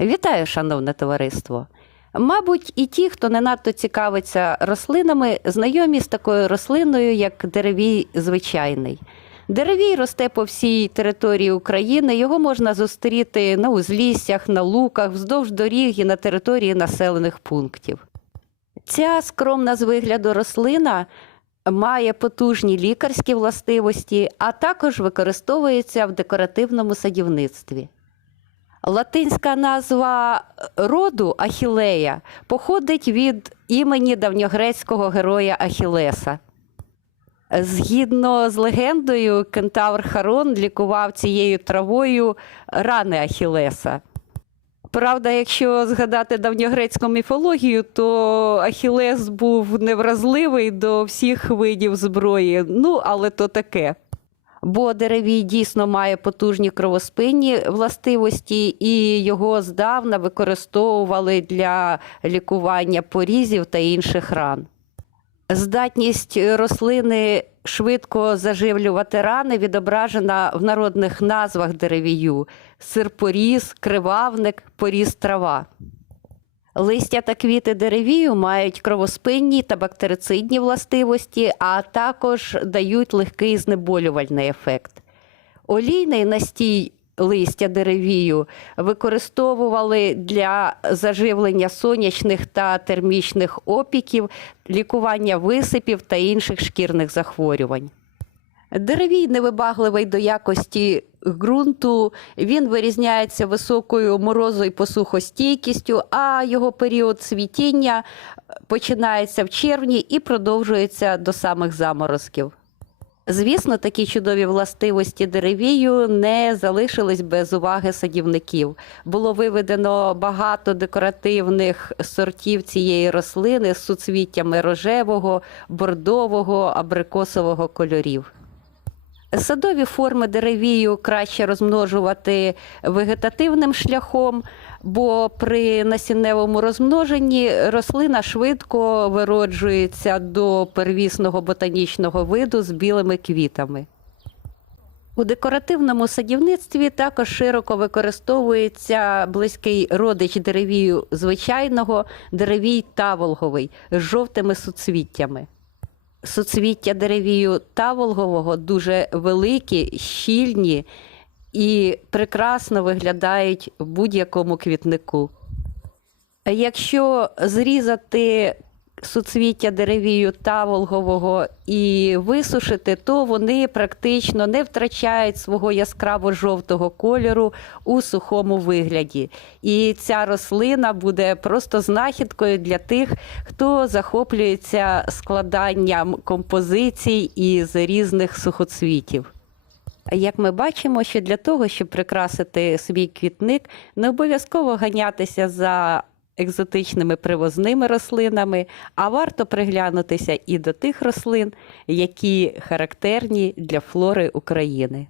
Вітаю, шановне товариство! Мабуть, і ті, хто не надто цікавиться рослинами, знайомі з такою рослиною, як деревій звичайний. Деревій росте по всій території України. Його можна зустріти на узліссях, на луках, вздовж доріг і на території населених пунктів. Ця скромна з вигляду рослина має потужні лікарські властивості, а також використовується в декоративному садівництві. Латинська назва роду Ахілея походить від імені давньогрецького героя Ахілеса. Згідно з легендою, кентавр Харон лікував цією травою рани Ахілеса. Правда, якщо згадати давньогрецьку міфологію, то Ахілес був невразливий до всіх видів зброї. Ну, але то таке. Бо деревій дійсно має потужні кровоспинні властивості, і його здавна використовували для лікування порізів та інших ран. Здатність рослини швидко заживлювати рани відображена в народних назвах деревію: сирпоріз, кривавник, поріз трава. Листя та квіти деревію мають кровоспинні та бактерицидні властивості, а також дають легкий знеболювальний ефект. Олійний настій листя деревію використовували для заживлення сонячних та термічних опіків, лікування висипів та інших шкірних захворювань. Деревій невибагливий до якості ґрунту, він вирізняється високою морозу і посухостійкістю, а його період цвітіння починається в червні і продовжується до самих заморозків. Звісно, такі чудові властивості деревію не залишились без уваги садівників. Було виведено багато декоративних сортів цієї рослини з суцвіттями рожевого, бордового, абрикосового кольорів. Садові форми деревію краще розмножувати вегетативним шляхом, бо при насінневому розмноженні рослина швидко вироджується до первісного ботанічного виду з білими квітами. У декоративному садівництві також широко використовується близький родич деревію звичайного деревій таволговий з жовтими суцвіттями. Суцвіття деревію таволгового дуже великі, щільні і прекрасно виглядають в будь-якому квітнику. Якщо зрізати суцвіття деревію таволгового і висушити, то вони практично не втрачають свого яскраво жовтого кольору у сухому вигляді. І ця рослина буде просто знахідкою для тих, хто захоплюється складанням композицій із різних сухоцвітів. Як ми бачимо, що для того, щоб прикрасити свій квітник, не обов'язково ганятися за екзотичними привозними рослинами, а варто приглянутися і до тих рослин, які характерні для флори України.